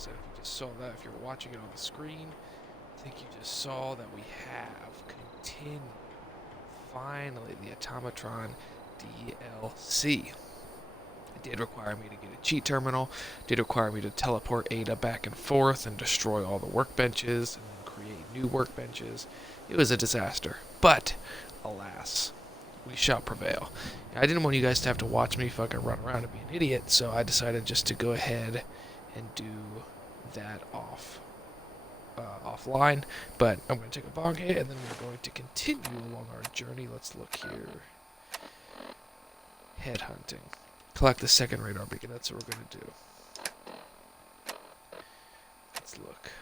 videos, and if you just saw that, if you're watching it on the screen, I think you just saw that we have continued, finally, the Automatron DLC. It did require me to get a cheat terminal, did require me to teleport Ada back and forth and destroy all the workbenches and then create new workbenches. It was a disaster, but alas, we shall prevail. I didn't want you guys to have to watch me fucking run around and be an idiot, so I decided just to go ahead and do that offline. But I'm going to take a bong hit, and then we're going to continue along our journey. Let's look here. Headhunting. Collect the second radar beacon. That's what we're going to do. Let's look.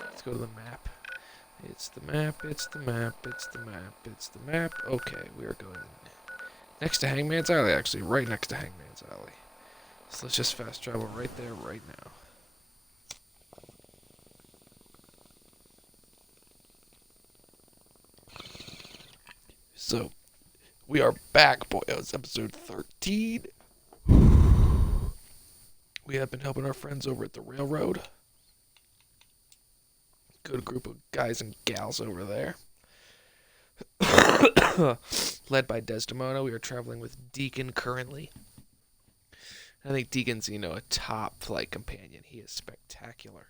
Let's go to the map. It's the map, it's the map, it's the map, it's the map. Okay, we are going next to Hangman's Alley, actually. Right next to Hangman's Alley. So let's just fast travel right there, right now. So, we are back, boyos. Episode 13. We have been helping our friends over at the railroad. Good group of guys and gals over there. Led by Desdemona. We are traveling with Deacon currently. I think Deacon's, a top flight companion. He is spectacular.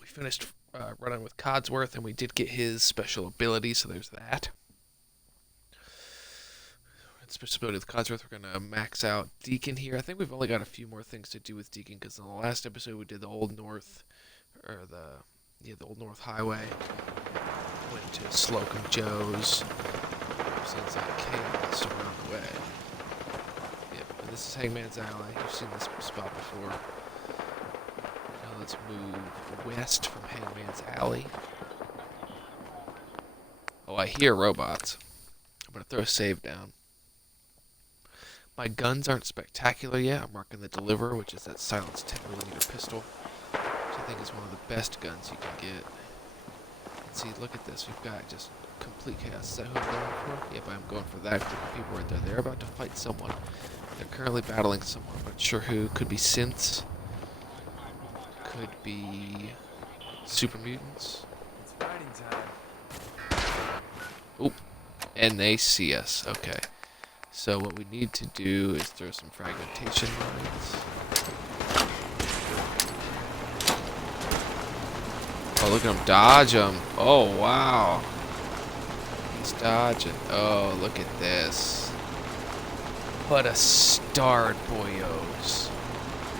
We finished running with Codsworth, and we did get his special ability, so there's that. Special ability with Codsworth, we're going to max out Deacon here. I think we've only got a few more things to do with Deacon, because in the last episode we did the Old North, or the Old North Highway. Went to Slocum Joe's. Sounds like chaos around the way. Yep, and this is Hangman's Alley. You've seen this spot before. Now let's move west from Hangman's Alley. Oh, I hear robots. I'm going to throw a save down. My guns aren't spectacular yet. I'm rocking the Deliverer, which is that silenced 10mm pistol, which I think is one of the best guns you can get. And see, look at this. We've got just complete chaos. Is that who I'm going for? Yep, I'm going for that group of people right there. They're about to fight someone. They're currently battling someone. I'm not sure who. Could be synths. Could be super mutants. It's fighting time. Oop. And they see us. Okay. So what we need to do is throw some fragmentation mines. Oh, look at him dodge them. Oh, wow. He's dodging. Oh, look at this. What a start, boyos.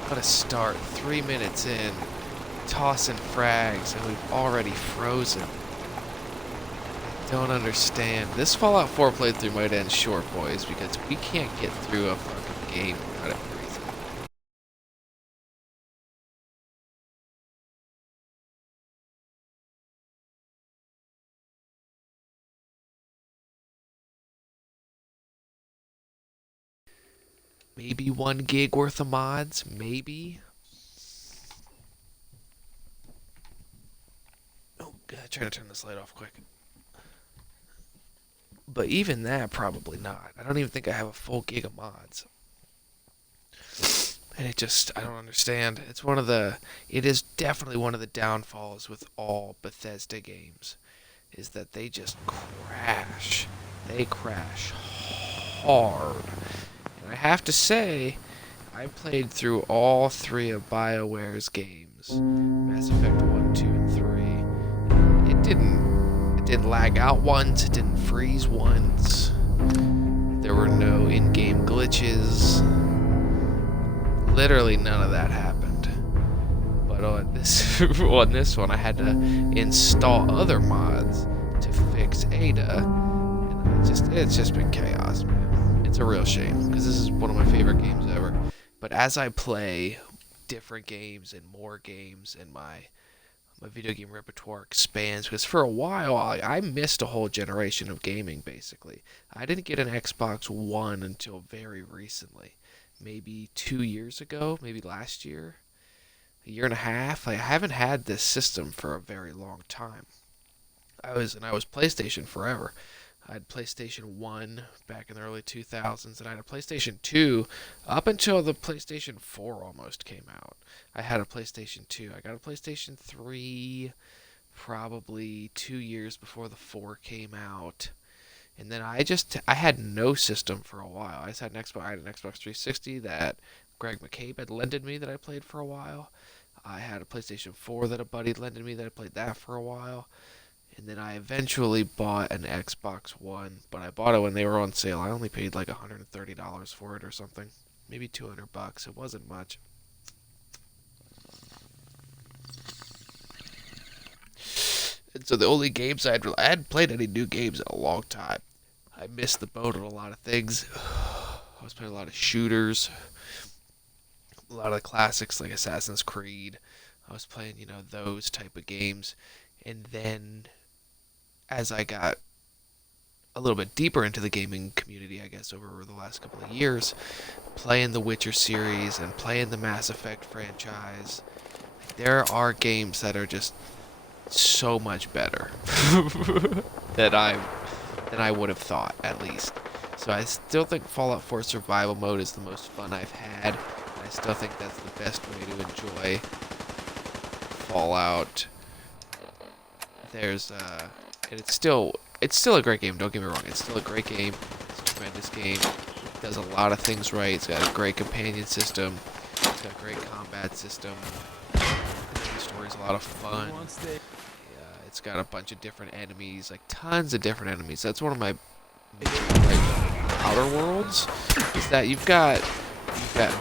What a start. 3 minutes in. Tossing frags, and we've already frozen. Don't understand. This Fallout 4 playthrough might end short, boys, because we can't get through a fucking game without it freezing. Maybe 1 gig worth of mods, maybe. Oh, God, trying to turn this light off quick. But even that, probably not. I don't even think I have a full gig of mods. And I don't understand. It is definitely one of the downfalls with all Bethesda games, is that they just crash. They crash hard. And I have to say, I played through all 3 of BioWare's games, Mass Effect 1, 2, and 3. It didn't lag out once, it didn't freeze once. There were no in-game glitches. Literally none of that happened. But on this one, I had to install other mods to fix Ada, and it's just been chaos, man. It's a real shame, because this is one of my favorite games ever. But as I play different games and more games, and my video game repertoire expands, because for a while I missed a whole generation of gaming, basically. I didn't get an Xbox One until very recently. Maybe 2 years ago, maybe last year, a year and a half. I haven't had this system for a very long time. I was PlayStation forever. I had PlayStation 1 back in the early 2000s, and I had a PlayStation 2 up until the PlayStation 4 almost came out. I had a PlayStation 2. I got a PlayStation 3 probably 2 years before the 4 came out. And then I had no system for a while. I had an Xbox 360 that Greg McCabe had lended me that I played for a while. I had a PlayStation 4 that a buddy lended me that I played that for a while. And then I eventually bought an Xbox One, but I bought it when they were on sale. I only paid like $130 for it or something. Maybe $200. It wasn't much. And so the only games I hadn't played any new games in a long time. I missed the boat on a lot of things. I was playing a lot of shooters, a lot of classics like Assassin's Creed. I was playing, those type of games. And then as I got a little bit deeper into the gaming community, I guess, over the last couple of years, playing the Witcher series and playing the Mass Effect franchise, there are games that are just so much better than I would have thought, at least. So I still think Fallout 4 Survival Mode is the most fun I've had. And I still think that's the best way to enjoy Fallout. And it's still a great game. Don't get me wrong. It's still a great game. It's a tremendous game. It does a lot of things right. It's got a great companion system. It's got a great combat system. The story's a lot of fun. It's got a bunch of different enemies, like tons of different enemies. That's one of my outer worlds. Is that you've got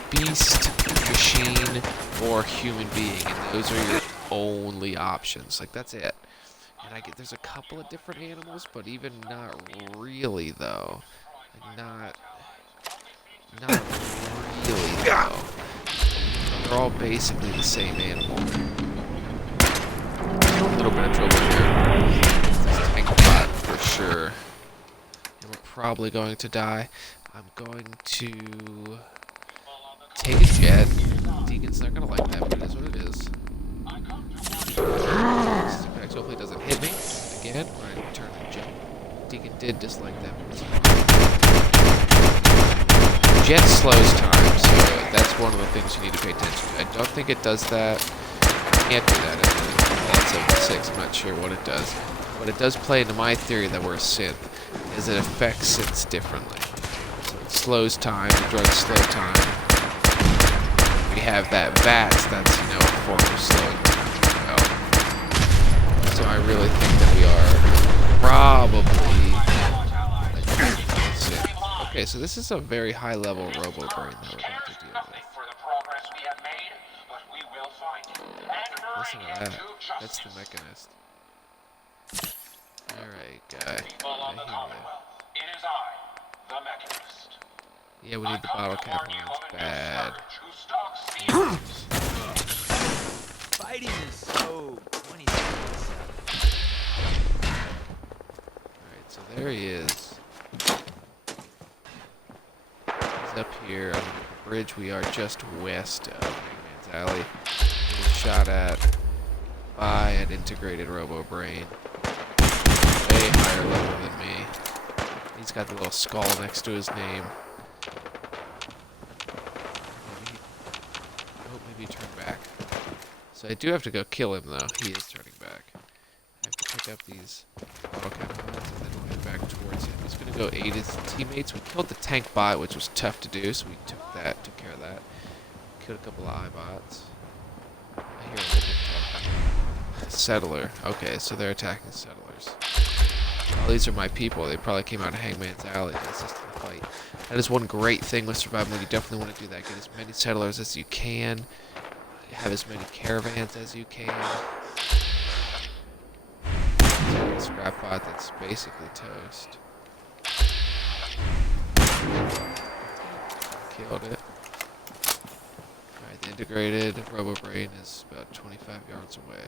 beast, machine, or human being, and those are your only options. Like that's it. And there's a couple of different animals, but even not really though. Like not really though. They're all basically the same animal. A little bit of trouble here. This tank bot for sure. And we're probably going to die. I'm going to take a jet. Deacon's not gonna like that, but it is what it is. Hopefully it doesn't hit me again when I turn and jump. Deacon did dislike that. Jet slows time, so that's one of the things you need to pay attention to. I don't think it does that. Can't do that in 6. I'm not sure what it does. But it does play into my theory that we're a synth, is it affects synths differently. So it slows time, the drugs slow time. We have that VATS, that's, a form of slowing time. So I really think that we are probably like synth. Okay, so this is a very high level robo brain that we're about to deal with. Listen to that. That's the Mechanist. Alright, guy. I hear ya. Yeah, we need the bottle cap lines bad. Fighting is so 27. Alright, so there he is. He's up here on the bridge. We are just west of Hangman's Alley. He was shot at by an integrated robo brain. Way higher level than me. He's got the little skull next to his name. Maybe turn back. So I do have to go kill him though. He is turning back. I have to pick up these bottle cap lines and then head back towards him. He's gonna go aid his teammates. We killed the tank bot, which was tough to do, so we took care of that. Killed a couple of iBots. I hear a little bit settler. Okay, so they're attacking settlers. Well, these are my people. They probably came out of Hangman's Alley to assist in the fight. That is one great thing with survival mode. You definitely want to do that. Get as many settlers as you can. Have as many caravans as you can. So a scrap pot that's basically toast. Killed it. Alright, the integrated robo brain is about 25 yards away.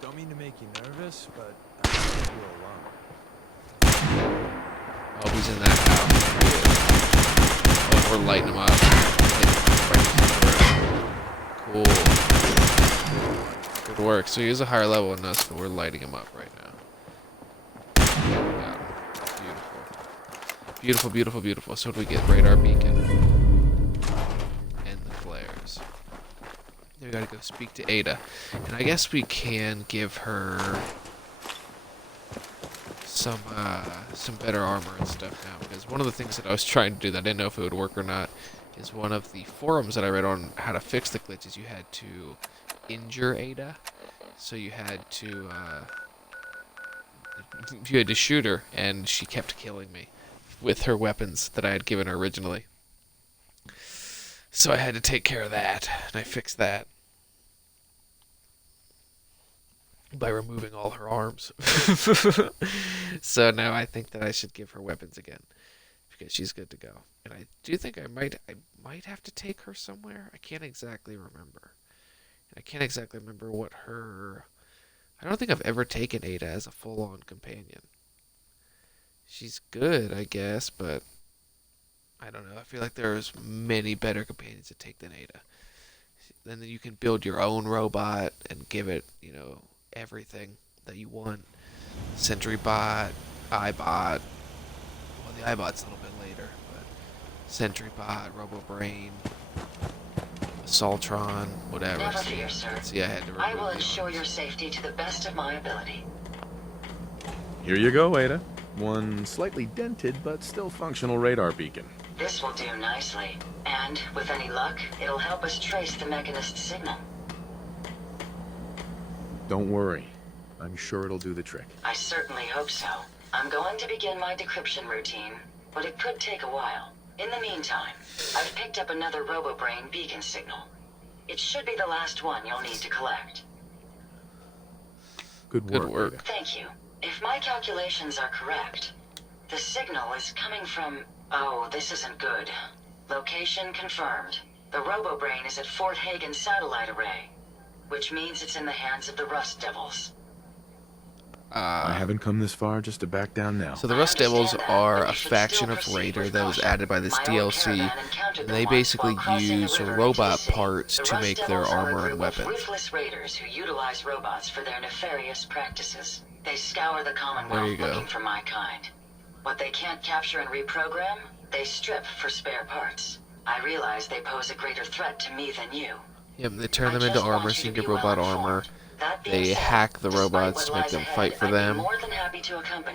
Don't mean to make you nervous, but I don't think you're alone. Oh, he's in that house. Oh, we're lighting him up. Cool. Good work. So he is a higher level than us, but we're lighting him up right now. Got him. Beautiful, beautiful, beautiful. So what do we get? Radar beacon. And the flares. Then we gotta go speak to Ada. And I guess we can give her some better armor and stuff now. Because one of the things that I was trying to do that I didn't know if it would work or not is one of the forums that I read on how to fix the glitches, you had to injure Ada. So you had to shoot her, and she kept killing me with her weapons that I had given her originally. So I had to take care of that, and I fixed that by removing all her arms. So now I think that I should give her weapons again, because she's good to go. And I do think I might have to take her somewhere. I can't exactly remember. I can't exactly remember what her... I don't think I've ever taken Ada as a full-on companion. She's good, I guess, but I don't know. I feel like there's many better companions to take than Ada. Then you can build your own robot and give it, you know, everything that you want. Sentry bot, iBot. Well, the iBot's a little bit later, but Sentry bot, RoboBrain, Assaultron, whatever. Never fear, sir. See, I had to remove I will the ensure arms. your safety to the best of my ability. Here you go, Ada. One slightly dented but still functional radar beacon. This will do nicely. And, with any luck, it'll help us trace the Mechanist signal. Don't worry. I'm sure it'll do the trick. I certainly hope so. I'm going to begin my decryption routine, but it could take a while. In the meantime, I've picked up another RoboBrain beacon signal. It should be the last one you'll need to collect. Good Good work. work. Ada. Thank you. If my calculations are correct, the signal is coming from... Oh, this isn't good. Location confirmed. The RoboBrain is at Fort Hagen Satellite Array, which means it's in the hands of the Rust Devils. I haven't come this far just to back down now. So the Rust Devils are a faction of Raider that was added by this DLC. And they basically use robot parts to make their armor and weapons. Ruthless raiders who utilize robots for their nefarious practices. They scour the There Commonwealth you go. looking for my kind. What they can't capture and reprogram, they strip for spare parts. I realize they pose a greater threat to me than you. Yep, they turn them into armor, so you can get robot armor. They hack the robots to make them fight for them.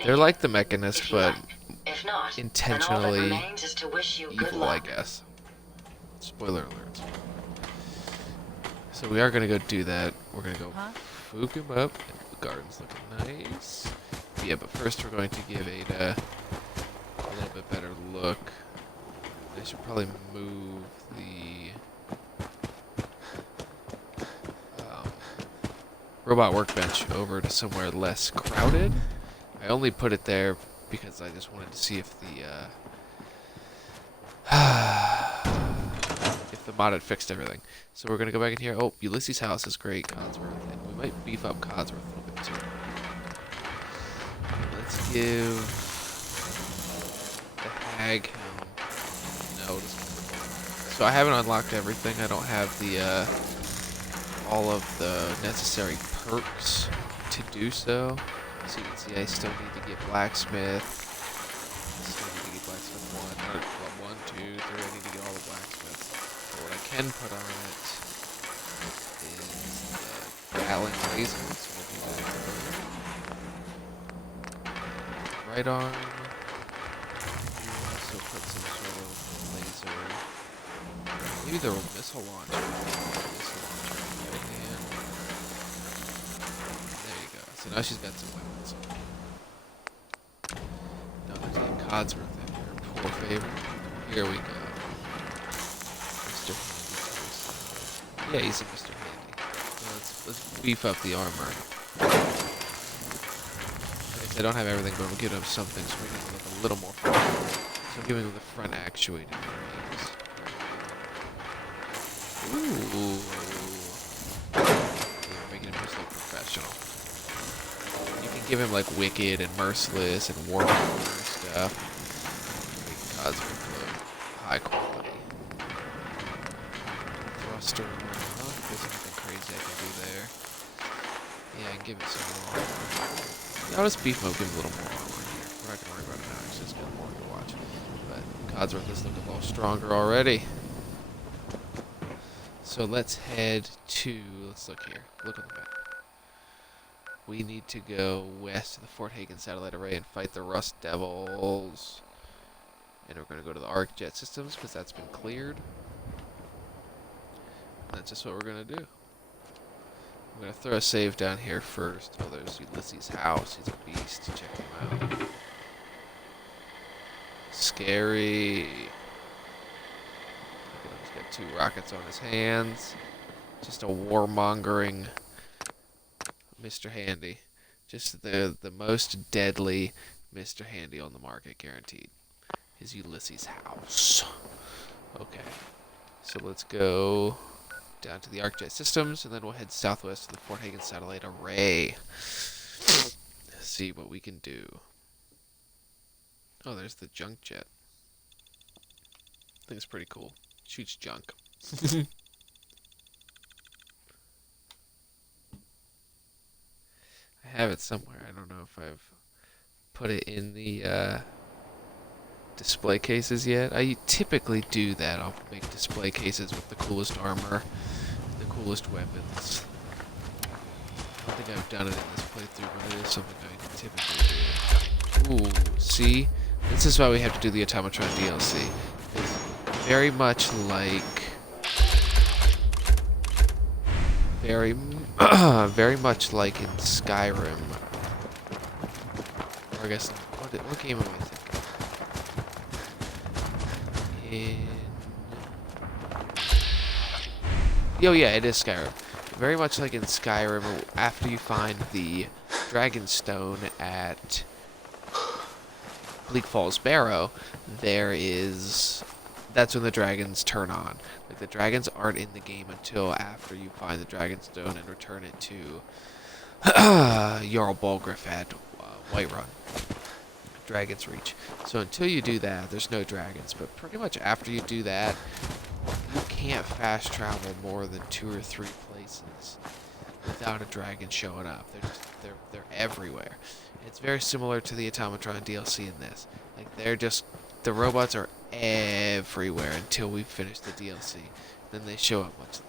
They're like the Mechanist, but intentionally evil, I guess. Spoiler alert. So we are going to go do that. We're going to go fook him up. The garden's looking nice. Yeah, but first we're going to give Ada a little bit better look. I should probably move the robot workbench over to somewhere less crowded. I only put it there because I just wanted to see if the mod had fixed everything. So we're gonna go back in here. Oh, Ulysses' house is great. Codsworth, and we might beef up Codsworth a little bit too. Let's give the hag helm. No, so I haven't unlocked everything. I don't have the all of the necessary perks to do so. So you can see I still need to get blacksmith. Still need to get blacksmith 1, 2, 3. I need to get all the blacksmiths. But what I can put on it is the growling laser. So we'll do that. Right arm. We'll also put some sort of laser. Maybe the missile launcher. So now she's got some weapons. Now let's get Codsworth in here. Poor favor. Here we go. Mr. Handy. Yeah, he's a Mr. Handy. So let's beef up the armor. I don't have everything, but I'm giving him something so we can look a little more fun. So I'm giving him the front actuated frames. Ooh. Yeah, making him just look professional. You can give him like Wicked and Merciless and Warhammer stuff. Codsworth look high quality. Thruster. Oh, there's nothing crazy I can do there. Yeah, I can give it some more armor. Now let's beef him up, give him a little more armor here. we're not gonna worry about it now. It's just got more to watch. But Codsworth is looking a little stronger already. So let's head to. Let's look here. Look on the map. We need to go west to the Fort Hagen satellite array and fight the Rust Devils. And we're going to go to the Arc Jet Systems because that's been cleared. And that's just what we're going to do. I'm going to throw a save down here first. Oh, there's Ulysses' house. He's a beast. Check him out. Scary. Look at him. He's got 2 rockets on his hands. Just a warmongering Mr. Handy. Just the most deadly Mr. Handy on the market, guaranteed. Is Ulysses' house. Okay. So let's go down to the ArcJet Systems, and then we'll head southwest to the Fort Hagen Satellite Array. See what we can do. Oh, there's the junk jet. I think it's pretty cool. Shoots junk. I have it somewhere. I don't know if I've put it in the display cases yet. I typically do that. I'll make display cases with the coolest armor, the coolest weapons. I don't think I've done it in this playthrough, but it is something I typically do. Ooh, see? This is why we have to do the Automatron DLC. It's very much like... very much like in Skyrim. Or I guess, what game am I thinking? Oh yeah, it is Skyrim. Very much like in Skyrim, after you find the Dragon Stone at Bleak Falls Barrow, that's when the dragons turn on. Like, the dragons aren't in the game until after you find the Dragon Stone and return it to Jarl Balgriff at Whiterun. Dragon's Reach. So until you do that, there's no dragons. But pretty much after you do that, you can't fast travel more than 2 or 3 places without a dragon showing up. They're everywhere. It's very similar to the Automatron DLC in this. Like, the robots are everywhere until we finish the DLC. Then they show up much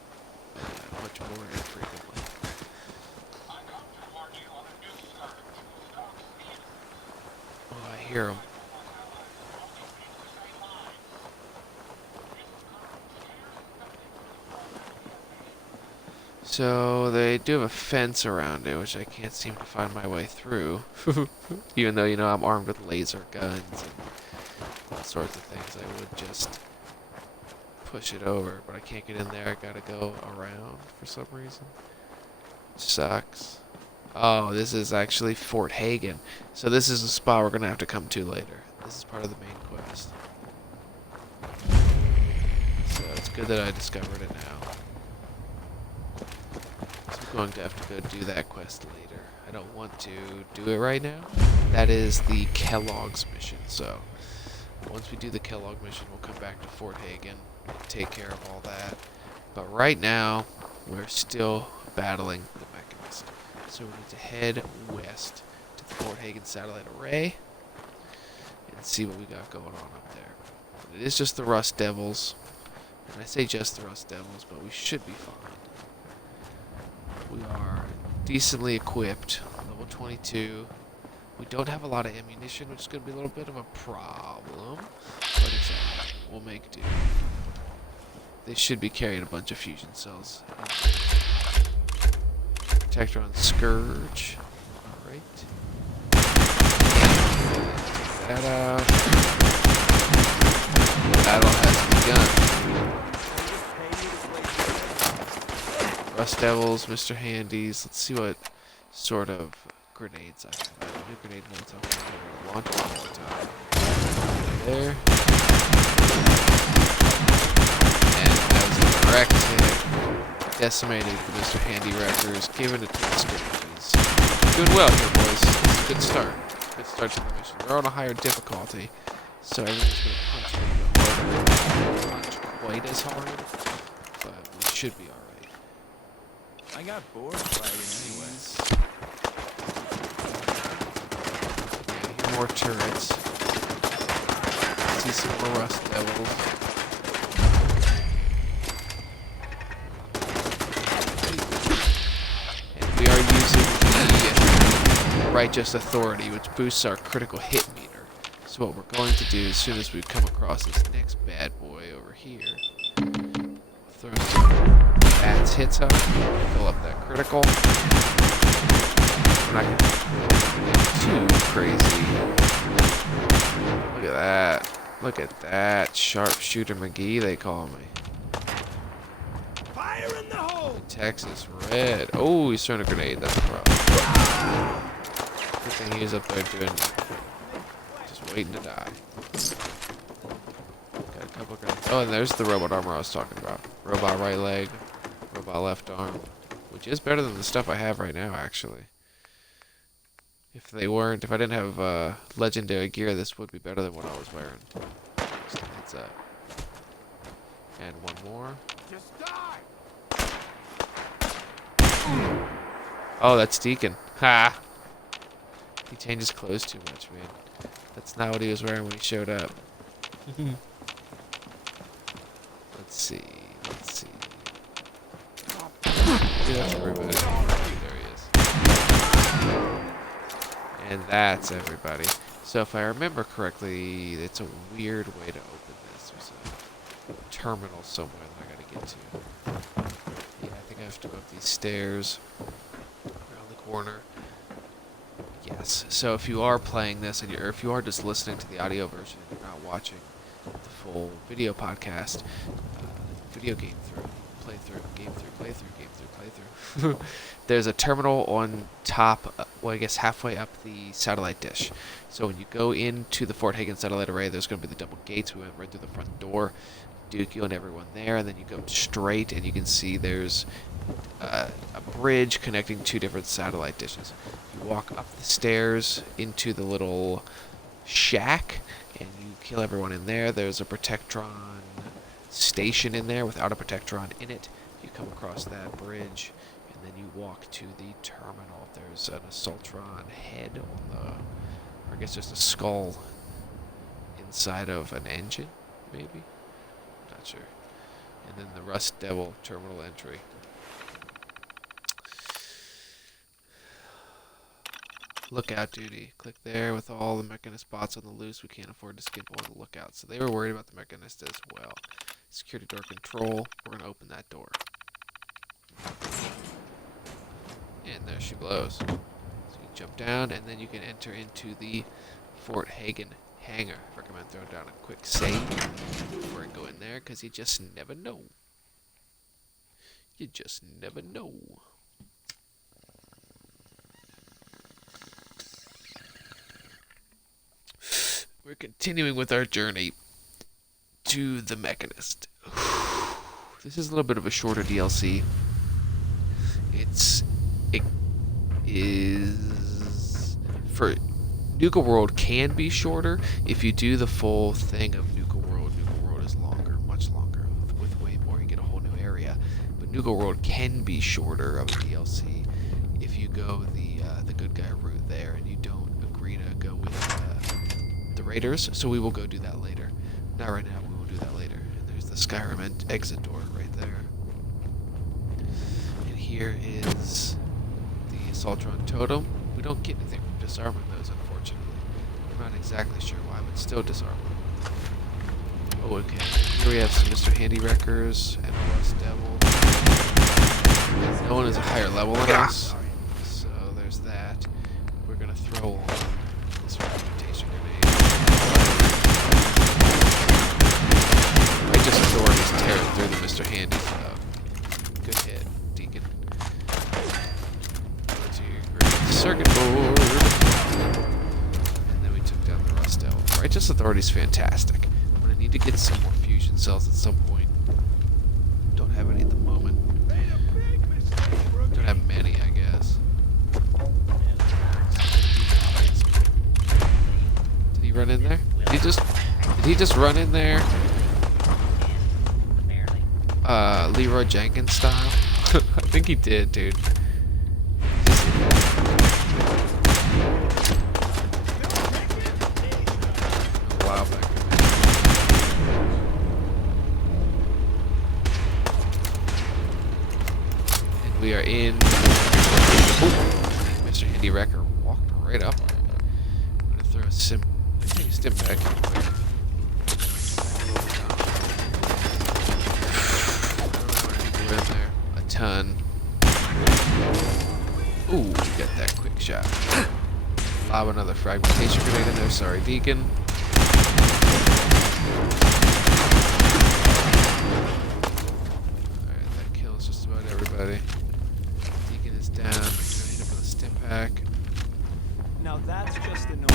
more infrequently. Oh, I hear them. So they do have a fence around it, which I can't seem to find my way through. Even though, I'm armed with laser guns and all sorts of things, I would just push it over. But I can't get in there. I gotta go around for some reason. Sucks. Oh, this is actually Fort Hagen. So this is a spot we're gonna have to come to later. This is part of the main quest. So it's good that I discovered it now. I'm going to have to go do that quest later. I don't want to do it right now. That is the Kellogg's mission. So once we do the Kellogg mission, we'll come back to Fort Hagen and take care of all that. But right now, we're still battling the Mechanist. So we need to head west to the Fort Hagen satellite array and see what we got going on up there. It is just the Rust Devils. And I say just the Rust Devils, but we should be fine. We are decently equipped, level 22. We don't have a lot of ammunition, which is going to be a little bit of a problem, but it's alright. We'll make do. They should be carrying a bunch of fusion cells. Protector on Scourge. Alright. Take that out. Battle has begun. Rust Devils, Mr. Handies. Let's see what sort of grenades I have. New grenade ones. I'm going to launch one more time. There. And that was a correct hit. Decimated the Mr. Handy Wreckers. Giving it to the Scourges. Doing well here, boys. It's a good start. Good start to the mission. We're on a higher difficulty, so everything's going to punch a little bit harder. Not quite as hard, but we should be alright. I got bored fighting anyways. Yeah, more turrets. See some more rust devils. And we are using the Righteous Authority, which boosts our critical hit meter. So what we're going to do as soon as we come across this next bad boy over here, throw some bats hits up, fill up that critical. We're not going to get too crazy. Look at that. Look at that. Sharpshooter McGee, they call me. Fire in the hole! Texas Red. Oh, he's throwing a grenade. That's a problem. Good thing he was up there doing... just waiting to die. Got a couple of guns. Oh, and there's the robot armor I was talking about. Robot right leg. Robot left arm. Which is better than the stuff I have right now, actually. If I didn't have legendary gear, this would be better than what I was wearing. Just a heads up. And one more. Just die! Oh, that's Deacon. Ha! He changes clothes too much, man. That's not what he was wearing when he showed up. Let's see. Yeah, that's everybody. There he is. And that's everybody. So if I remember correctly, it's a weird way to open this. There's a terminal somewhere that I gotta get to. Yeah, I think I have to go up these stairs around the corner. Yes. So if you are playing this, or if you are just listening to the audio version and you're not watching the full video podcast, video game through, playthrough, game through, playthrough, game through, playthrough. There's a terminal on top, well, I guess halfway up the satellite dish. So when you go into the Fort Hagen satellite array, there's going to be the double gates. We went right through the front door. Dookie and everyone there, and then you go straight, and you can see there's a bridge connecting two different satellite dishes. You walk up the stairs into the little shack, and you kill everyone in there. There's a Protectron station in there without a Protectron in it. You come across that bridge, and then you walk to the terminal. There's an Assaultron head on the, or I guess just a skull inside of an engine, maybe? Not sure. And then the Rust Devil terminal entry. Lookout duty. Click there. With all the Mechanist bots on the loose, we can't afford to skip on the lookout. So they were worried about the Mechanist as well. Security door control. We're going to open that door. And there she blows. So you jump down, and then you can enter into the Fort Hagen hangar. I recommend throwing down a quick save before I go in there, because you just never know. You just never know. We're continuing with our journey to the Mechanist. This is a little bit of a shorter DLC. It is for Nuka World can be shorter if you do the full thing of Nuka World. Nuka World is longer, much longer, with way more. You get a whole new area. But Nuka World can be shorter of a DLC if you go the good guy route there and you don't agree to go with the Raiders. So we will go do that later. Not right now. We will do that later. And there's the Skyrim exit door right there. And here is the Assaultron totem. We don't get anything from disarming those, unfortunately. I'm not exactly sure why, but still disarm them. Oh, okay. Here we have some Mr. Handy Wreckers and a Rust Devil. No one is a higher level than us, so there's that. We're gonna throw on this fragmentation grenade. Righteous Authorities tearing through the Mr. Handy stuff. Good hit, Deacon. Circuit board. And then we took down the Rust Devil. Righteous Authority's fantastic. I'm gonna need to get some more fusion cells at some point. Don't have any at the moment. Don't have many, I guess. Did he run in there? Did he just run in there? Leroy Jenkins style? I think he did, dude. We are in. Mr. Handy Wrecker walked right up on it. I'm gonna throw a stim pack. We're in there. A ton. Ooh, get that quick shot. Lob another fragmentation grenade in there. Sorry, Deacon. Alright, that kills just about everybody. Deacon is down. Gonna hit him with a stim pack. Now that's just a no. You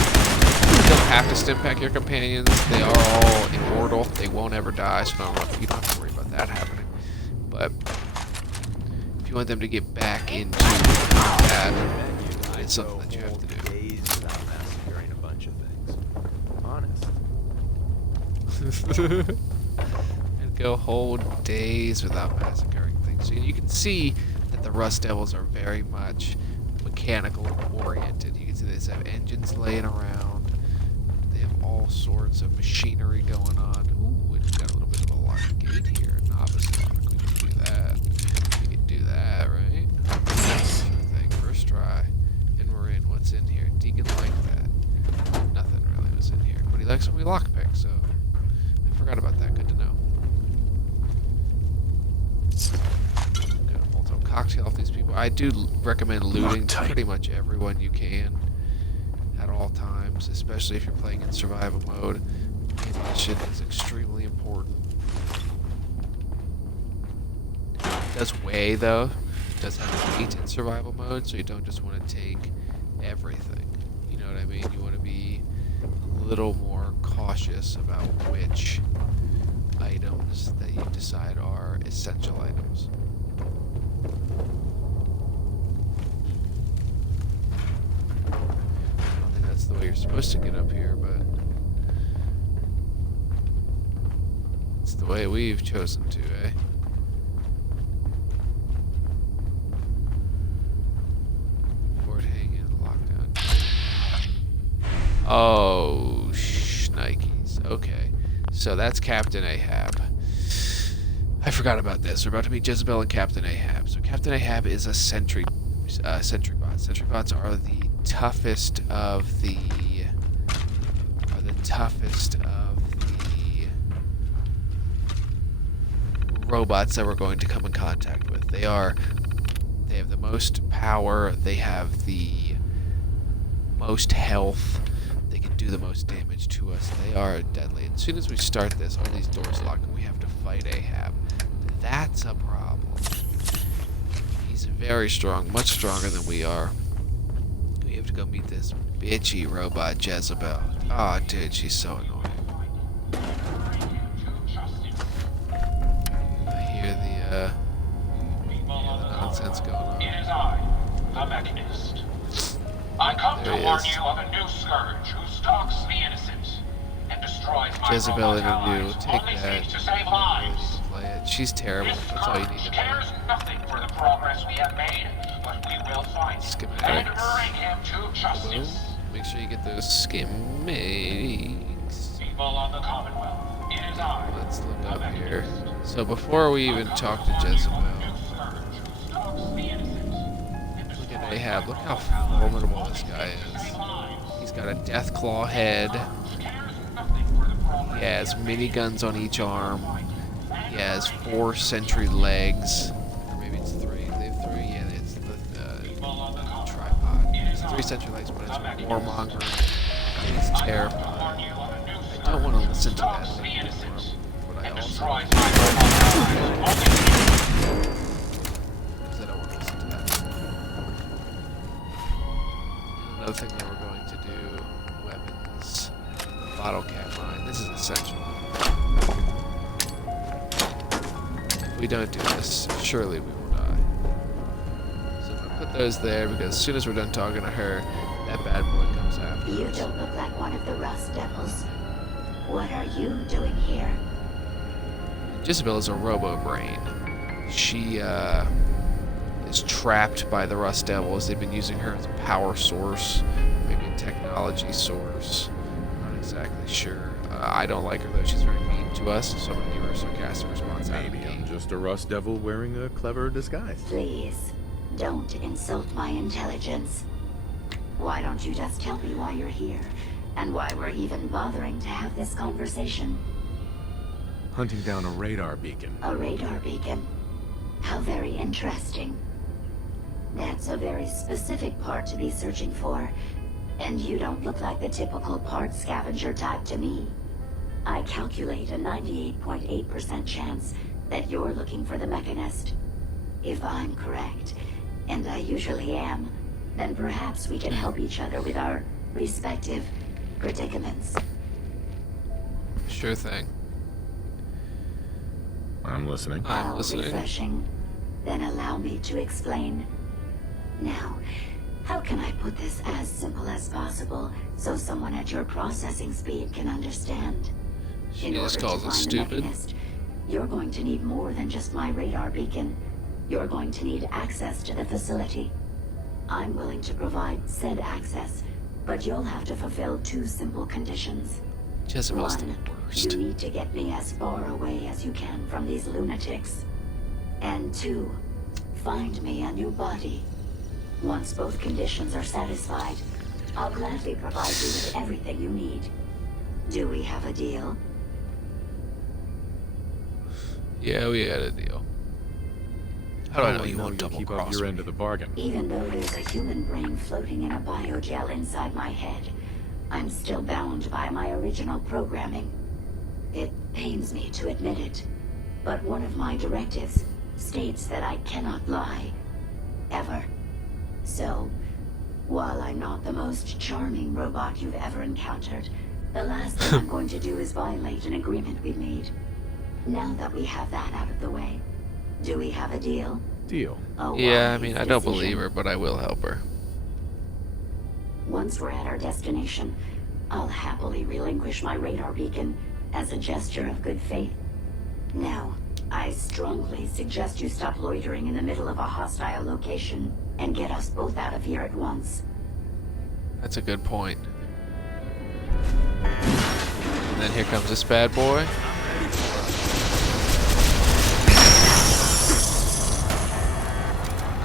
don't have to stim pack your companions. They are all immortal. They won't ever die, so you don't have to worry about that happening. But if you want them to get back into combat, it's something that you have to do. Days without massacring a bunch of things. Honest. And go whole days without massacring things. So you can see that the Rust Devils are very much mechanical oriented. You can see they just have engines laying around. They have all sorts of machinery going on. Ooh, we've got a little bit of a locked gate here. Novice lock. We can do that. We can do that, right? Sure thing. First try. And we're in. What's in here? Deacon liked that. Nothing really was in here. But he likes when we lockpick, so I forgot about that. Good to know. Gonna Molotov cocktail off these people. I do recommend looting pretty much everyone you can at all times, especially if you're playing in survival mode. Ammunition is extremely important. It does weigh though. It does have weight in survival mode, so you don't just want to take everything. You know what I mean? You want to be a little more cautious about which items that you decide are essential items. I don't think that's the way you're supposed to get up here, but it's the way we've chosen to, eh? Fort hanging, lockdown. Oh, shnikes. Okay. So that's Captain Ahab. I forgot about this. We're about to meet Jezebel and Captain Ahab. So Captain Ahab is a sentry bot. Sentry bots are the toughest of the robots that we're going to come in contact with. They have the most power. They have the most health. They can do the most damage to us. They are deadly. As soon as we start this, all these doors lock and we have to fight Ahab. That's a problem. He's very strong, much stronger than we are. We have to go meet this bitchy robot Jezebel. Oh, dude, she's so annoying. I hear the nonsense going on. It is I, the Mechanist. I come to warn you of a new scourge who stalks the innocent and destroys my Jezebel robot interview. allies, Take only that. seeks to save lives. Play it. She's terrible. This That's all you need scourge to know. cares nothing for the progress we have made, but we will find him and Schematics. bring him to Boom. justice. Make sure you get those schematics. People of the Commonwealth, it is I, Let's look the up here. Mechanist. So before we even talk to Jezebel, look at Ahab. Look how formidable this guy is. He's got a Deathclaw head. He has miniguns on each arm. He has 4 sentry legs. Or maybe it's 3. They have 3. Yeah, it's the tripod. It's 3 sentry legs, but it's warmongering. It's terrifying. I don't want to listen to that anymore, but I also because I don't want to listen to that. Another thing that we're going to do, weapons, bottle cap mine. This is essential. If we don't do this, surely we will die. So I'm gonna put those there because as soon as we're done talking to her, that bad boy comes after You us. don't look like one of the Rust Devils. What are you doing here? Jezebel is a robo-brain. She is trapped by the Rust Devils. They've been using her as a power source, maybe a technology source. I'm not exactly sure. I don't like her though. She's very mean to us, so I'm gonna give her a sarcastic response out of the Maybe I'm gate. just a rust devil wearing a clever disguise. Please, don't insult my intelligence. Why don't you just tell me why you're here, and why we're even bothering to have this conversation? Hunting down a radar beacon. A radar beacon? How very interesting. That's a very specific part to be searching for, and you don't look like the typical part scavenger type to me. I calculate a 98.8% chance that you're looking for the Mechanist. If I'm correct, and I usually am, then perhaps we can help each other with our respective predicaments. Sure thing. I'm listening. I'm How listening. refreshing. Then allow me to explain. Now, how can I put this as simple as possible so someone at your processing speed can understand? She In just order calls to us find the stupid. Mechanist, you're going to need more than just my radar beacon. You're going to need access to the facility. I'm willing to provide said access, but you'll have to fulfill two simple conditions. Jezebel's the One, worst. you need to get me as far away as you can from these lunatics. And two, find me a new body. Once both conditions are satisfied, I'll gladly provide you with everything you need. Do we have a deal? Yeah, we had a deal. How do I know you won't you'll double keep up cross your me? end of the bargain? Even though there's a human brain floating in a biogel inside my head, I'm still bound by my original programming. It pains me to admit it, but one of my directives states that I cannot lie. Ever. So, while I'm not the most charming robot you've ever encountered, the last thing I'm going to do is violate an agreement we made. Now that we have that out of the way, do we have a deal? Deal. A Yeah, I wise mean, I don't decision. believe her, but I will help her. Once we're at our destination, I'll happily relinquish my radar beacon as a gesture of good faith. Now, I strongly suggest you stop loitering in the middle of a hostile location and get us both out of here at once. That's a good point. And then here comes this bad boy.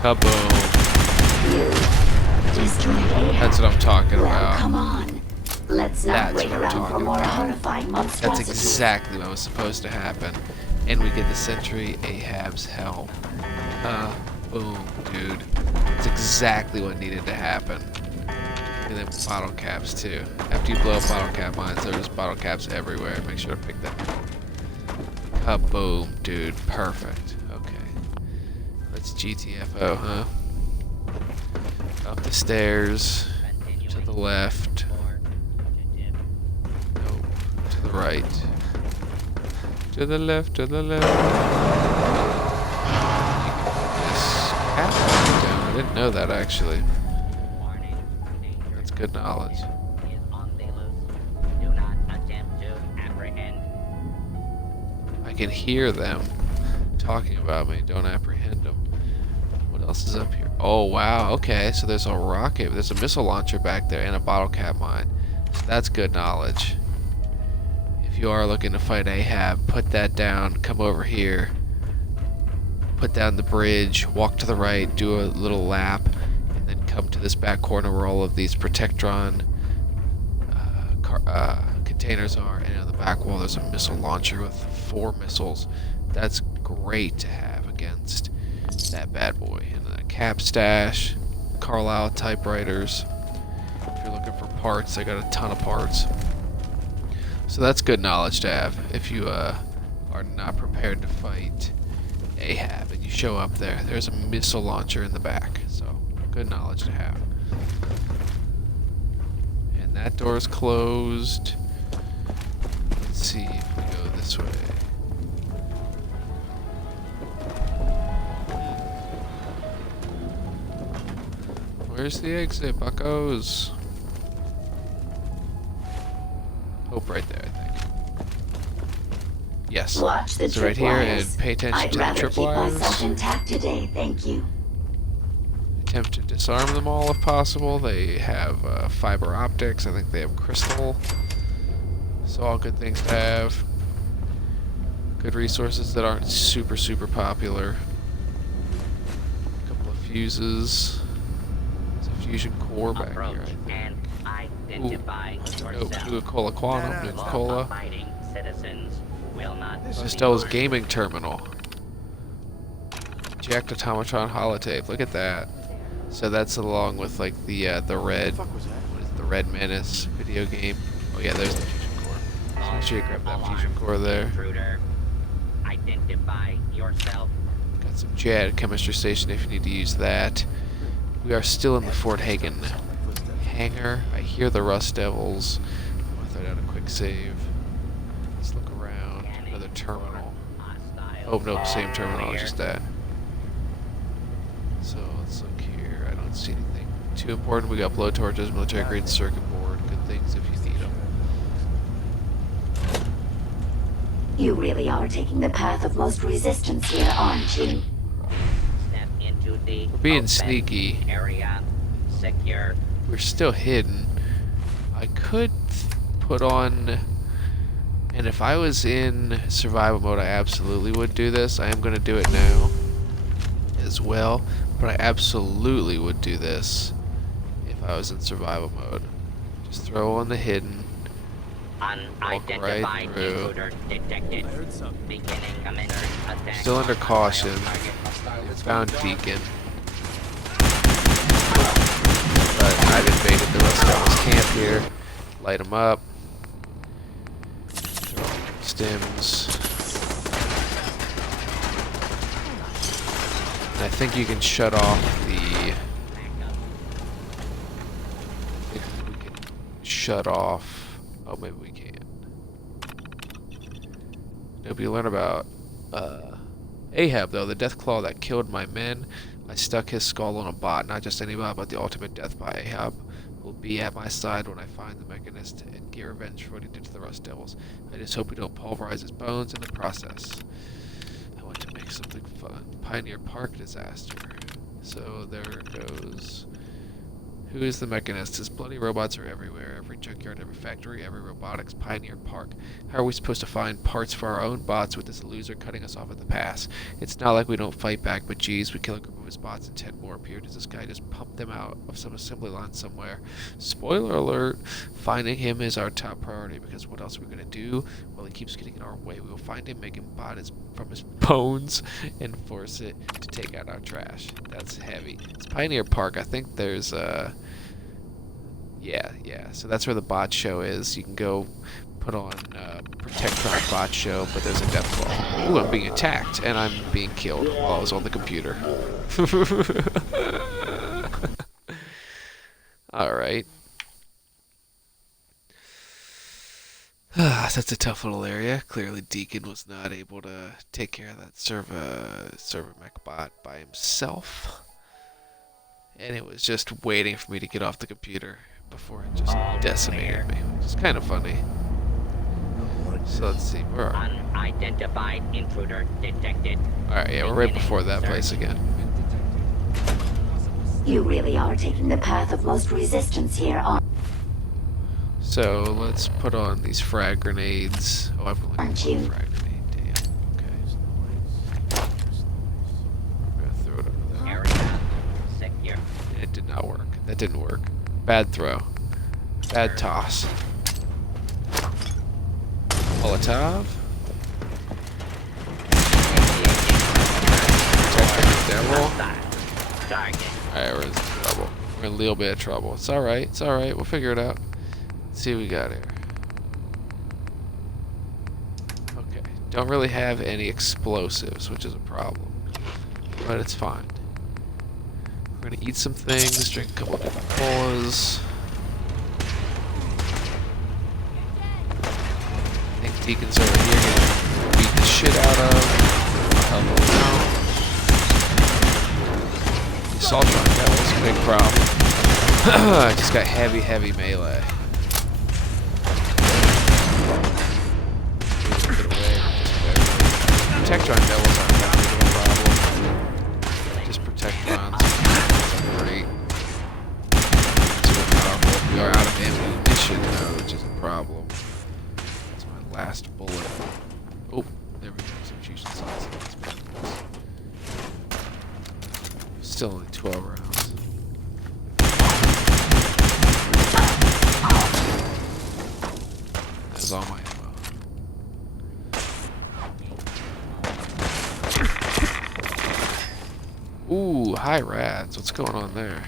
Kaboom. Destroy Ahab. That's what I'm talking Well, about. come on. Let's not That's wait what I'm around for talking more about. horrifying That's monstrosities. exactly what was supposed to happen. And we get the Sentry Ahab's helm. Boom, dude. That's exactly what needed to happen. And then bottle caps too. After you blow up bottle cap mines, there's bottle caps everywhere. Make sure to pick them up. Kaboom, dude. Perfect. Okay. Let's GTFO, huh? Up the stairs. To the left. Nope. To the right. To the left, to the left. This cap down. I didn't know that actually. That's good knowledge. I can hear them talking about me. Don't apprehend them. What else is up here? Oh wow. Okay, so there's a rocket. There's a missile launcher back there and a bottle cap mine. So that's good knowledge. If you are looking to fight Ahab, put that down. Come over here. Put down the bridge. Walk to the right. Do a little lap, and then come to this back corner where all of these Protectron containers are. And on the back wall, there's a missile launcher with 4 missiles. That's great to have against that bad boy. And then a cap stash, Carlisle typewriters. If you're looking for parts, I got a ton of parts. So that's good knowledge to have if you are not prepared to fight Ahab and you show up there. There's a missile launcher in the back, so good knowledge to have. And that door is closed. Let's see if we go this way. Where's the exit, buckos? Oh, right there, I think. Yes. Watch the So right here, and pay attention I'd to the rather keep myself tripwires. intact today, thank you. Attempt to disarm them all if possible. They have fiber optics. I think they have crystal. So all good things to have. Good resources that aren't super, super popular. A couple of fuses. There's a fusion core back here, I Approach think. and identify Oh, yourself. Nuka-Cola Quantum, Nuka-Cola. Law-abiding citizens will not be Costello's gaming terminal. Jacked Automatron holotape. Look at that. So that's along with like the red, What was that? what is it, the red menace video game. Oh yeah, there's the fusion core. So make sure you grab that fusion core there. intruder. Identify yourself. Got some JAD chemistry station if you need to use that. We are still in the Fort Hagen hangar. I hear the Rust Devils. I'm gonna throw down a quick save. Let's look around. Another terminal. Oh no, same terminal, it's just that. So let's look here. I don't see anything too important. We got blowtorches, military grade circuit board. Good things if you need them. You really are taking the path of most resistance here, aren't you? Step into the We're being open sneaky. area. Secure. We're still hidden. I could put on, and if I was in survival mode, I absolutely would do this. I am going to do it now as well, but I absolutely would do this if I was in survival mode. Just throw on the hidden, Unidentified right through. intruder detected. I heard something. Beginning commander attack. Still under caution. Target. Found Beacon. But I've invaded the rest of this camp here. Light them up. Stims. And I think you can shut off the... I think we can shut off... Oh, maybe we can. Nope, you learn about... Ahab, though, the death claw that killed my men. I stuck his skull on a bot, not just any bot, but the ultimate death by Ahab will be at my side when I find the Mechanist and get revenge for what he did to the Rust Devils. I just hope we don't pulverize his bones in the process. I want to make something fun. Pioneer Park disaster. So there it goes. Who is the Mechanist? His bloody robots are everywhere. Every junkyard, every factory, every robotics. Pioneer Park. How are we supposed to find parts for our own bots with this loser cutting us off at the pass? It's not like we don't fight back, but geez, we kill a group of his bots and 10 more appear. Does this guy just pump them out of some assembly line somewhere? Spoiler alert, finding him is our top priority, because what else are we going to do? Well, he keeps getting in our way. We will find him, make him bot his, from his bones, and force it to take out our trash. That's heavy. It's Pioneer Park. I think there's yeah. So that's where the bot show is. You can go put on Protectron bot show, but there's a death claw. Ooh, I'm being attacked, and I'm being killed while I was on the computer. Alright. That's a tough little area. Clearly Deacon was not able to take care of that server mech bot by himself. And it was just waiting for me to get off the computer before it just decimated me, which is kind of funny. So let's see, where are we? Unidentified intruder detected. Alright, yeah, we're right before that place again. You really are taking the path of most resistance here, aren't So let's put on these frag grenades. Oh, I've only got Aren't one you? frag grenade. Damn. Okay. I'm gonna throw it over there. Area secure. It did not work. That didn't work. Bad throw. Bad toss. Molotov. Protect the devil. Target. Alright, we're in trouble. We're in a little bit of trouble. It's alright. It's alright. We'll figure it out. Let's see what we got here. Okay. Don't really have any explosives, which is a problem. But it's fine. We're gonna eat some things, drink a couple of different colas. I think Deacon's over here getting beat the shit out of. Help him out. Assaultron, that was a big problem. I just got heavy melee. Protectron devils aren't that big of a problem. Just Protectrons. Great. Super powerful. We are out of ammunition though, which is a problem. Still only 12 rounds. That's all my ammo. Ooh, hi rats. What's going on there?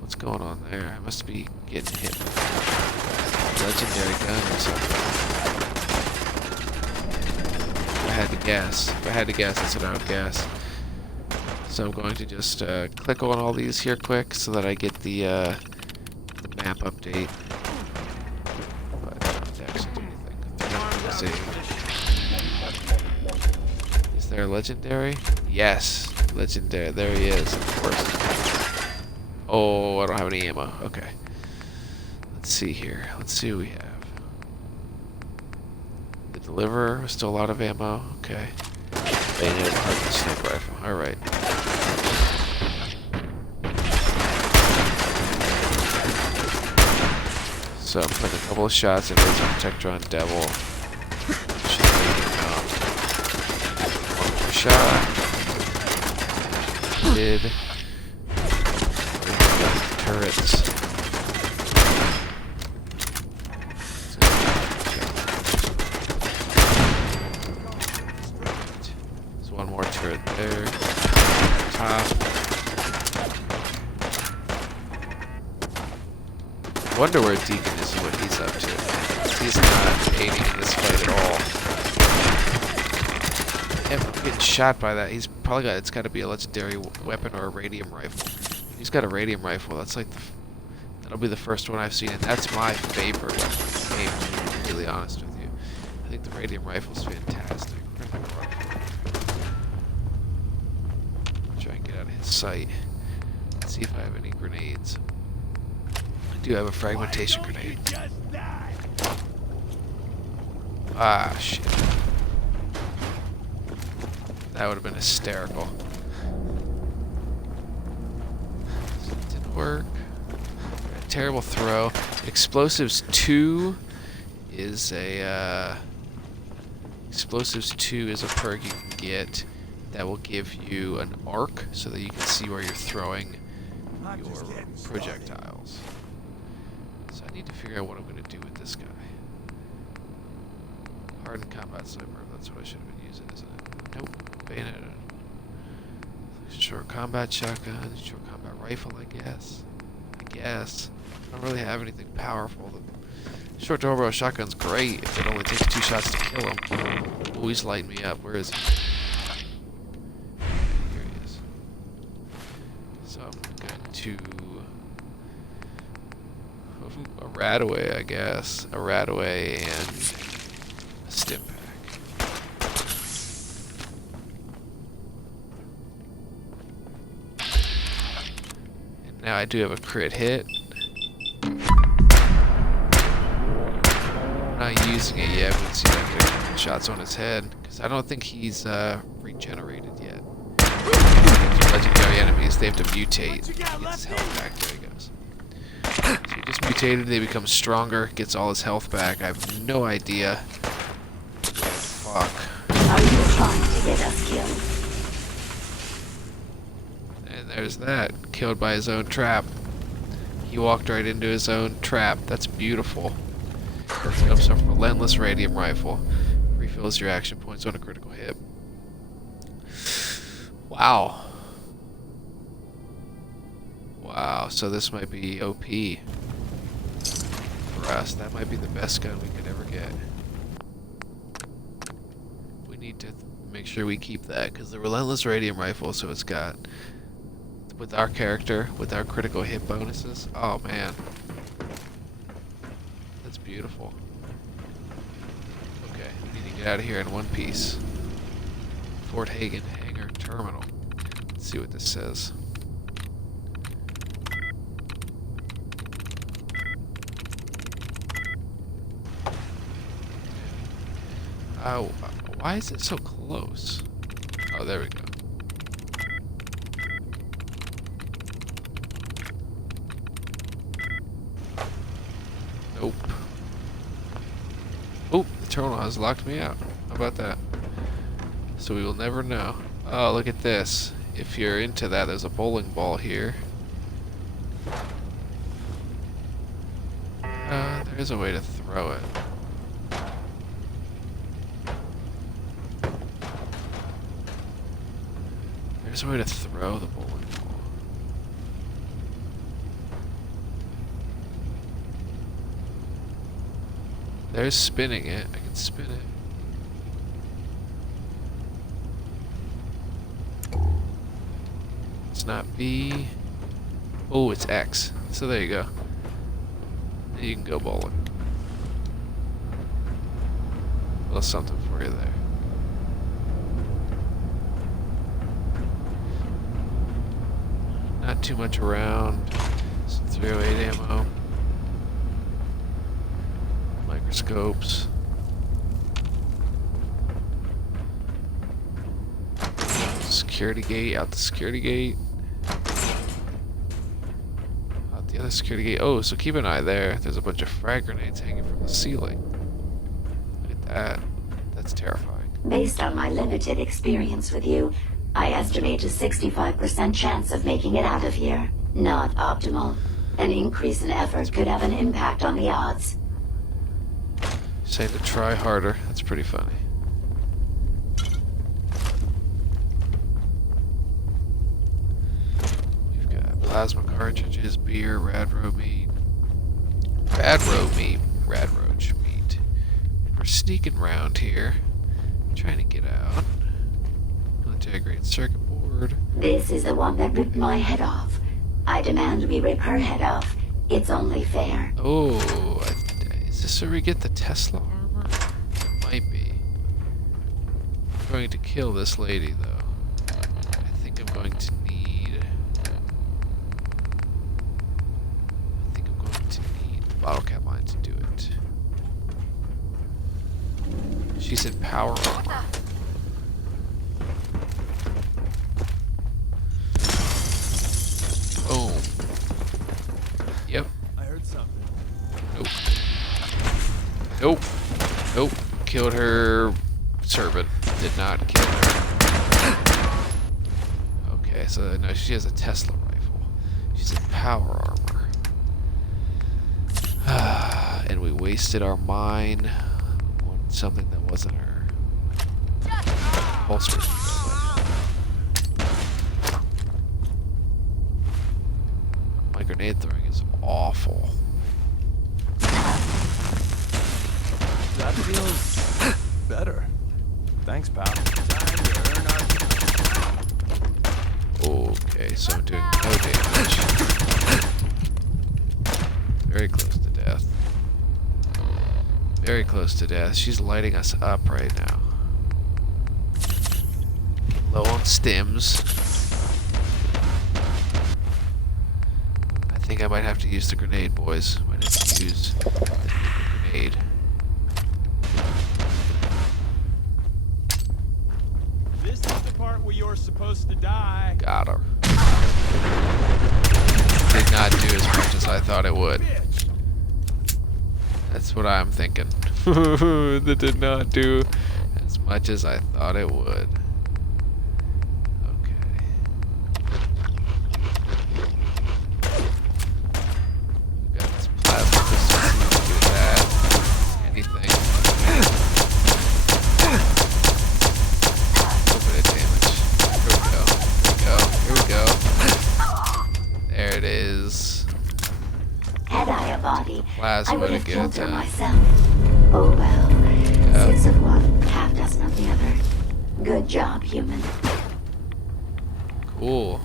What's going on there? I must be getting hit with a legendary gun or something. If I had to guess, that's what I would guess. So I'm going to just click on all these here quick so that I get the map update. But I don't actually do anything. Let's see. Is there a legendary? Yes. Legendary. There he is, of course. Oh, I don't have any ammo. Okay. Let's see here. Let's see what we have. The deliverer, still a lot of ammo. Okay. Bayonet, hardened sniper rifle. Alright. So I'm putting a couple of shots into his Automatron Devil. Should take him out. One more shot. Did. Turrets. There's one more turret there. Top. Wonder where Deacon is and what he's up to. He's not aiding in this fight at all. If I'm getting shot by that, he's probably got. It's got to be a legendary weapon or a radium rifle. He's got a radium rifle. That's like that'll be the first one I've seen, and that's my favorite game. To be really honest with you, I think the radium rifle's fantastic. Try and get out of his sight. Let's see if I have any grenades. I do have a fragmentation grenade. Ah, shit. That would have been hysterical. Didn't work. Terrible throw. Explosives 2 is a Explosives 2 is a perk you can get that will give you an arc so that you can see where you're throwing your projectiles. So I need to figure out what I'm going to do with this guy. Hardened combat sniper, that's what I should have been using, isn't it? Nope. Bayonet. Short combat shotgun, short combat rifle, I guess. I don't really have anything powerful. The short turbo shotgun's great if it only takes 2 shots to kill him. Oh, he's lighting me up. Where is he? Here he is. So I'm going to a Radaway, I guess. A Radaway and a stim pack. And now I do have a crit hit. I'm not using it yet, but see if I can get a couple shots on his head, because I don't think he's regenerated yet. Legendary enemies, they have to mutate. He gets his health back. There he goes. So he just mutated, they become stronger, gets all his health back. I have no idea. Fuck. Are you trying to get us killed? And there's that. Killed by his own trap. He walked right into his own trap. That's beautiful. Let's go some relentless radium rifle. Refills your action points on a critical hit. Wow. Wow, so this might be OP for us. That might be the best gun we could ever get. We need to make sure we keep that, because the relentless radium rifle, so it's got, with our character, with our critical hit bonuses, oh man. That's beautiful. Okay, we need to get out of here in one piece. Fort Hagen Hangar Terminal. Let's see what this says. Why is it so close? Oh, there we go. Nope. Oh, the terminal has locked me out. How about that? So we will never know. Oh, look at this. if you're into that, there's a bowling ball here. There is a way to throw it. There's a way to throw the bowling ball. There's spinning it. I can spin it. It's not B. Oh, it's X. So there you go. You can go bowling. A little something for you there. Not too much around. Some 308 ammo. Microscopes. Security gate, out the security gate. Out the other security gate. Oh, so keep an eye there. There's a bunch of frag grenades hanging from the ceiling. Look at that. That's terrifying. Based on my limited experience with you, I estimate a 65% chance of making it out of here. Not optimal. An increase in effort could have an impact on the odds. Saying to try harder. That's pretty funny. We've got plasma cartridges, beer, radro meat. Radroach meat. We're sneaking around here. Trying to get out. Military grade circuit board. This is the one that ripped my head off. I demand we rip her head off. It's only fair. Oh, is this where we get the Tesla armor? It might be. I'm going to kill this lady, though. I think I'm going to need... the bottle cap line to do it. She said power armor. Boom. Yep. I heard something. Nope. Nope. Nope. Killed her servant. Did not kill her. Okay, so no, she has a Tesla rifle. She's in power armor. And we wasted our mine on something that wasn't her. Holster. My grenade throwing is awful. That feels better. Thanks, pal. Time to earn our... Okay, so I'm doing no damage. Very close to death. Very close to death. She's lighting us up right now. Low on stims. I think I might have to use the grenade, boys. Might have to use the grenade. This is the part where you're supposed to die. Got her. Did not do as much as I thought it would. That's what I'm thinking. That did not do as much as I thought it would. Okay. We got this plasma pistol. See if we can do that. Anything. A little bit of damage. Here we go. There it is. Had I a body, I Plasma would to have get killed it her done. myself. Oh well. 6 of one, half dozen of the other. Good job, human. Cool.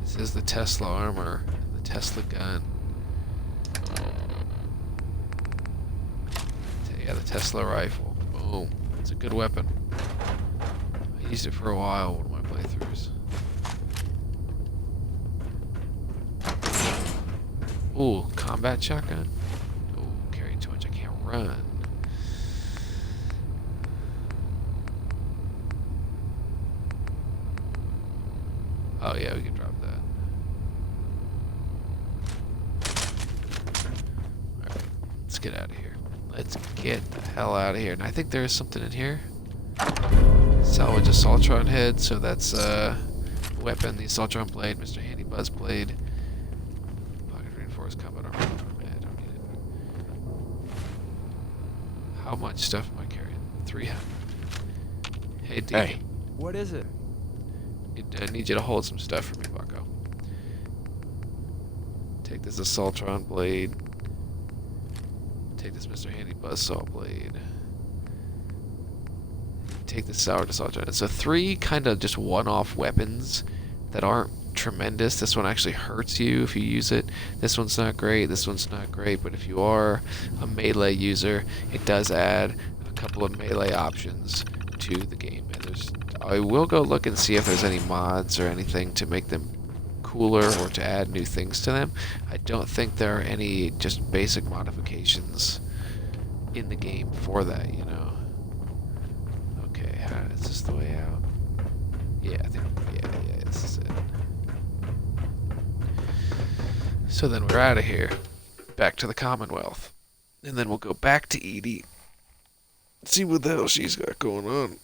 This is the Tesla armor, the Tesla gun. Yeah, the Tesla rifle. Boom. It's a good weapon. I used it for a while, one of my playthroughs. Ooh, combat shotgun. Ooh, carrying too much, I can't run. Oh yeah, we can drop that. Alright, let's get out of here. Let's get the hell out of here. And I think there is something in here. Salvage Assaultron head, so that's weapon, the Assaultron blade, Mr. Handy Buzz blade. Pocket reinforced combat armor. I don't need it. How much stuff am I carrying? 300. Hey, Deacon. Hey. What is it? I need you to hold some stuff for me, bucko. Take this Assaultron blade. Take this Mr. Handy Buzzsaw blade. Take the Sour Assaultron. So 3 kind of just one-off weapons that aren't tremendous. This one actually hurts you if you use it. This one's not great. This one's not great. But if you are a melee user, it does add a couple of melee options to the game. And I will go look and see if there's any mods or anything to make them cooler or to add new things to them. I don't think there are any just basic modifications in the game for that, you know. Okay, is this the way out? Yeah, I think, yeah, this is it. So then we're out of here. Back to the Commonwealth. And then we'll go back to Edie. See what the hell she's got going on.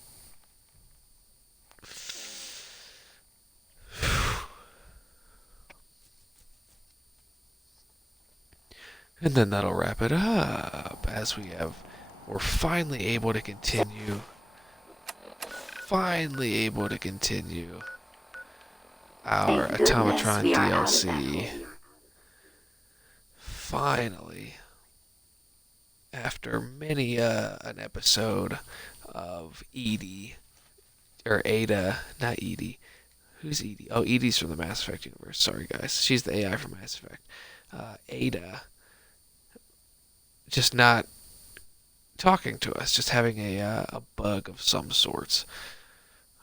And then that'll wrap it up as we're finally able to continue. Our Thank goodness Automatron we are out of DLC. that hole. Finally, after many an episode of Edie, or Ada, not Edie. Who's Edie? Oh, Edie's from the Mass Effect universe. Sorry, guys. She's the AI from Mass Effect. Ada, just not talking to us, just having a bug of some sorts,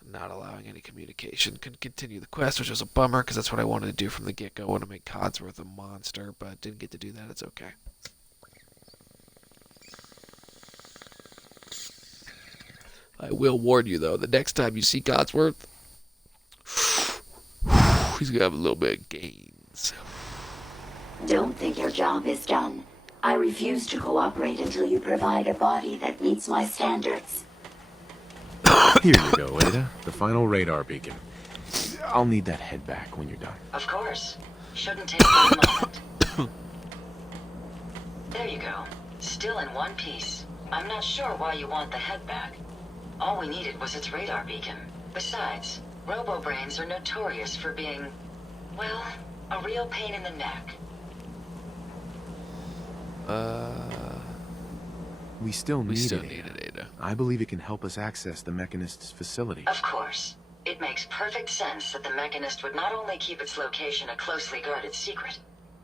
not allowing any communication. Couldn't continue the quest, which was a bummer, because that's what I wanted to do from the get-go. I want to make Codsworth a monster, but didn't get to do that. It's okay. I will warn you, though, the next time you see Codsworth, he's going to have a little bit of gains. Don't think your job is done. I refuse to cooperate until you provide a body that meets my standards. Here you go, Ada. The final radar beacon. I'll need that head back when you're done. Of course. Shouldn't take one moment. There you go. Still in one piece. I'm not sure why you want the head back. All we needed was its radar beacon. Besides, robo-brains are notorious for being, well, a real pain in the neck. We still need still it, need Ada. it, Ada. I believe it can help us access the Mechanist's facility. Of course. It makes perfect sense that the Mechanist would not only keep its location a closely guarded secret,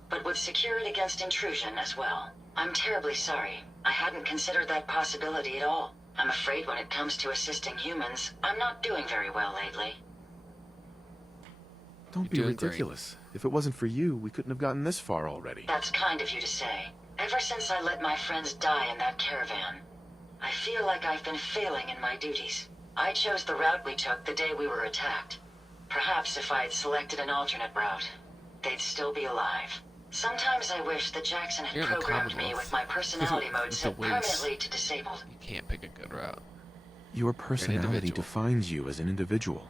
but would secure it against intrusion as well. I'm terribly sorry. I hadn't considered that possibility at all. I'm afraid when it comes to assisting humans, I'm not doing very well lately. Don't be You're doing ridiculous. If it wasn't for you, we couldn't have gotten this far already. That's kind of you to say. Ever since I let my friends die in that caravan, I feel like I've been failing in my duties. I chose the route we took the day we were attacked. Perhaps if I had selected an alternate route, they'd still be alive. Sometimes I wish that Jackson had You're in the programmed me Commonwealth. with my personality mode It's a set waste. permanently to disabled. You can't pick a good route. Your personality individual. defines you as an individual.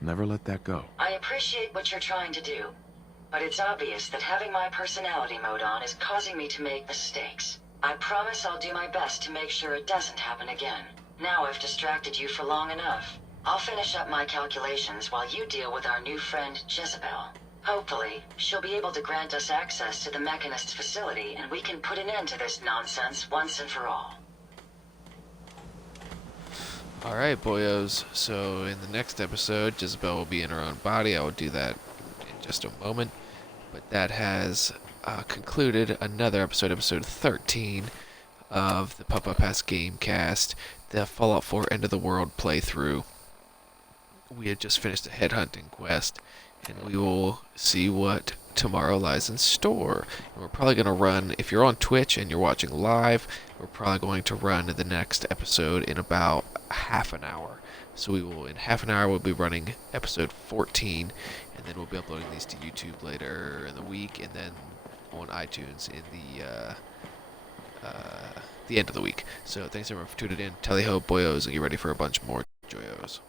Never let that go. I appreciate what you're trying to do, but it's obvious that having my personality mode on is causing me to make mistakes. I promise I'll do my best to make sure it doesn't happen again. Now I've distracted you for long enough. I'll finish up my calculations while you deal with our new friend, Jezebel. Hopefully, she'll be able to grant us access to the Mechanist's facility, and we can put an end to this nonsense once and for all. Alright, boyos. So, in the next episode, Jezebel will be in her own body. I will do that in just a moment. But that has concluded another episode, episode 13 of the Papa Pass Gamecast, the Fallout 4 End of the World playthrough. We had just finished a headhunting quest, and we will see what tomorrow lies in store. And we're probably going to run, if you're on Twitch and you're watching live, we're probably going to run the next episode in about half an hour. So we will, in half an hour, we'll be running episode 14, and then we'll be uploading these to YouTube later in the week, and then on iTunes in the end of the week. So thanks everyone for tuning in. Tally ho, boyos, and get ready for a bunch more Joyos.